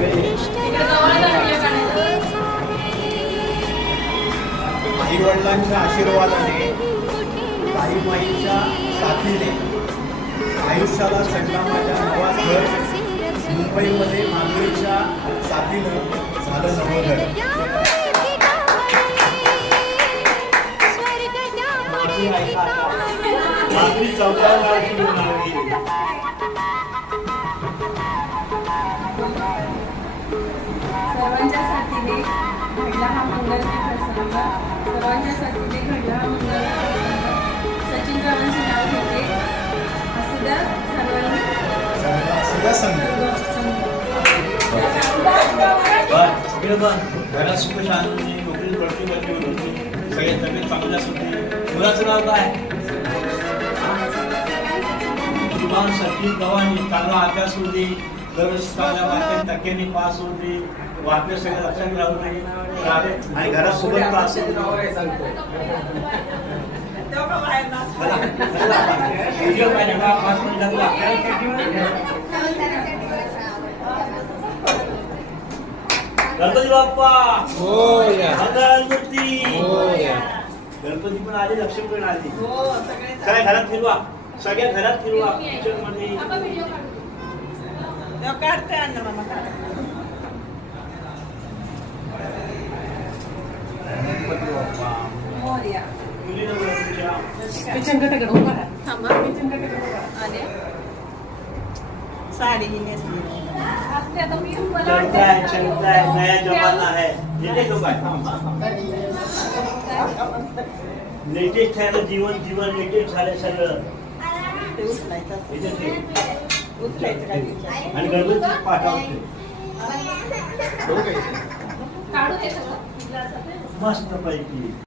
आई वडिलांच्या आशीर्वादाने ताई माईच्या साथीने आयुष्याला संग्रामाच्या नवा घर मुंबईमध्ये माधुरीच्या साथीनं झालं नवं घर. माधुरी 14 वर्षाची होणार. सर्वांच्या साथीने घडला हा मंगलमय प्रसंग. सर्वांच्या साथीने घडला हा मंगलमय प्रसंग. सचिन रावांचे नाव घेते. असू द्या सर्वांनी घरात सुख शांती, नोकरी प्रगती करते होती, सगळे तब्येत चांगली असते. मुलाचं नाव काय? श्रीमान सचिन गव्हाणी. चांगला अभ्यास होऊ दे, दररोज चांगल्या मार्कांनी टक्क्यांनी पास होऊ दे, वाक्य सगळं लक्षात राहू दे आणि घरात सोबत पास गणपती बाप्पा मंगलमूर्ती. गणपती पण आले, लक्ष्मी पण आली. काय घरात फिरवा, सगळ्या घरात फिरवा. किचन मध्ये काढते अन्न मामा मोरया. किचन कटाकडे उभा राहा. थांबा. किचन कटाकडे उभा आले. साडी नेसली. चलता है, नया जमाना है. लेटेस्ट आहे ना जीवन. जीवन लेटेस्ट झालं सगळं. आणि गणपती पाठवते मस्त पैकी.